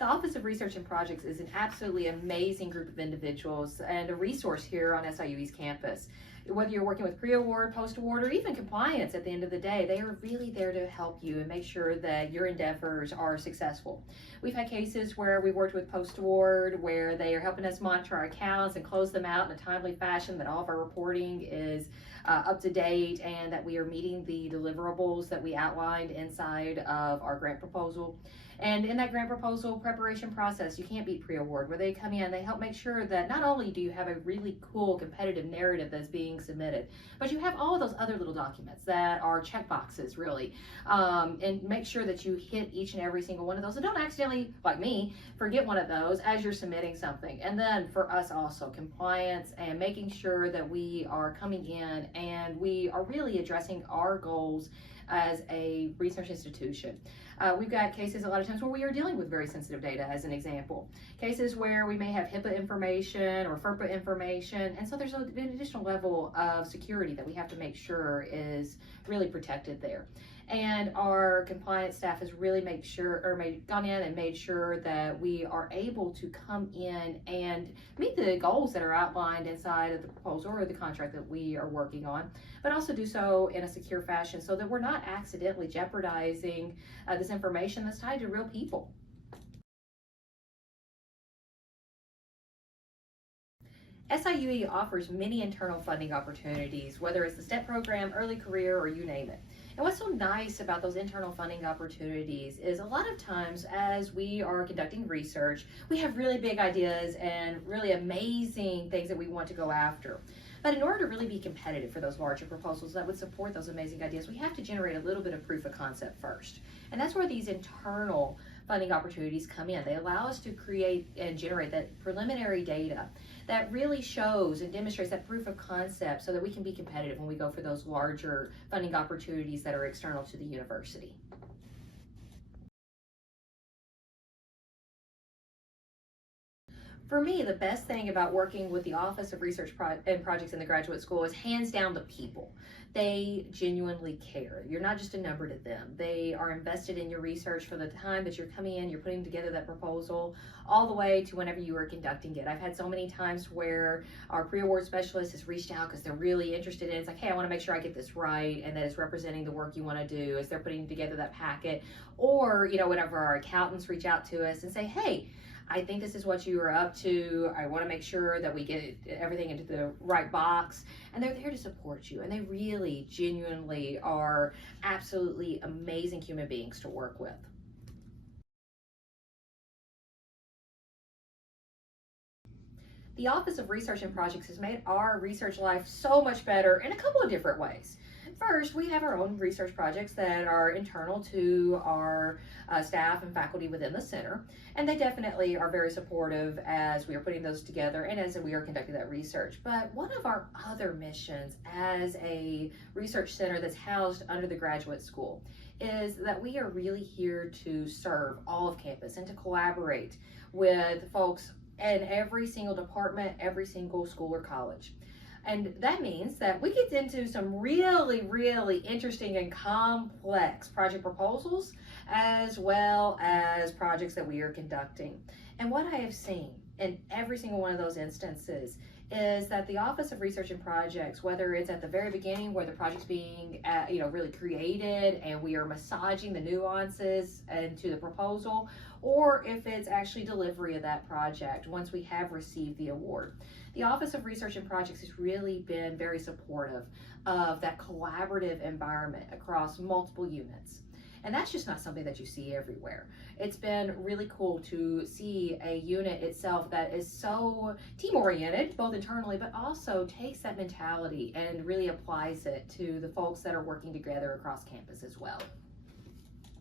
The Office of Research and Projects is an absolutely amazing group of individuals and a resource here on SIUE's campus. Whether you're working with pre-award, post-award, or even compliance at the end of the day, they are really there to help you and make sure that your endeavors are successful. We've had cases where we worked with post-award where they are helping us monitor our accounts and close them out in a timely fashion, that all of our reporting is up to date and that we are meeting the deliverables that we outlined inside of our grant proposal. And in that grant proposal preparation process, you can't beat pre-award, where they come in, they help make sure that not only do you have a really cool competitive narrative that's being submitted, but you have all of those other little documents that are check boxes, really, and make sure that you hit each and every single one of those. And don't accidentally, like me, forget one of those as you're submitting something. And then for us also, compliance and making sure that we are coming in and we are really addressing our goals as a research institution. We've got cases a lot of times where we are dealing with very sensitive data, as an example. Cases where we may have HIPAA information or FERPA information, and so there's an additional level of security that we have to make sure is really protected there. And our compliance staff has really gone in and made sure that we are able to come in and meet the goals that are outlined inside of the proposal or the contract that we are working on, but also do so in a secure fashion so that we're not accidentally jeopardizing this information that's tied to real people. SIUE offers many internal funding opportunities, whether it's the STEP program, early career, or you name it. And what's so nice about those internal funding opportunities is a lot of times as we are conducting research, we have really big ideas and really amazing things that we want to go after. But in order to really be competitive for those larger proposals that would support those amazing ideas, we have to generate a little bit of proof of concept first. And that's where these internal funding opportunities come in. They allow us to create and generate that preliminary data that really shows and demonstrates that proof of concept so that we can be competitive when we go for those larger funding opportunities that are external to the university. For me, the best thing about working with the Office of Research and Projects in the graduate school is hands down the people. They genuinely care. You're not just a number to them. They are invested in your research for the time that you're coming in, you're putting together that proposal, all the way to whenever you are conducting it. I've had so many times where our pre-award specialist has reached out because they're really interested in it. It's like, hey, I want to make sure I get this right and that it's representing the work you want to do as they're putting together that packet. Or, whenever our accountants reach out to us and say, hey, I think this is what you are up to. I want to make sure that we get everything into the right box. And they're there to support you. And they really, genuinely are absolutely amazing human beings to work with. The Office of Research and Projects has made our research life so much better in a couple of different ways. First, we have our own research projects that are internal to our staff and faculty within the center, and they definitely are very supportive as we are putting those together and as we are conducting that research. But one of our other missions as a research center that's housed under the graduate school is that we are really here to serve all of campus and to collaborate with folks in every single department, every single school or college. And that means that we get into some really, really interesting and complex project proposals, as well as projects that we are conducting. And what I have seen in every single one of those instances is that the Office of Research and Projects, whether it's at the very beginning where the project's being really created and we are massaging the nuances into the proposal, or if it's actually delivery of that project once we have received the award. The Office of Research and Projects has really been very supportive of that collaborative environment across multiple units. And that's just not something that you see everywhere. It's been really cool to see a unit itself that is so team-oriented, both internally, but also takes that mentality and really applies it to the folks that are working together across campus as well.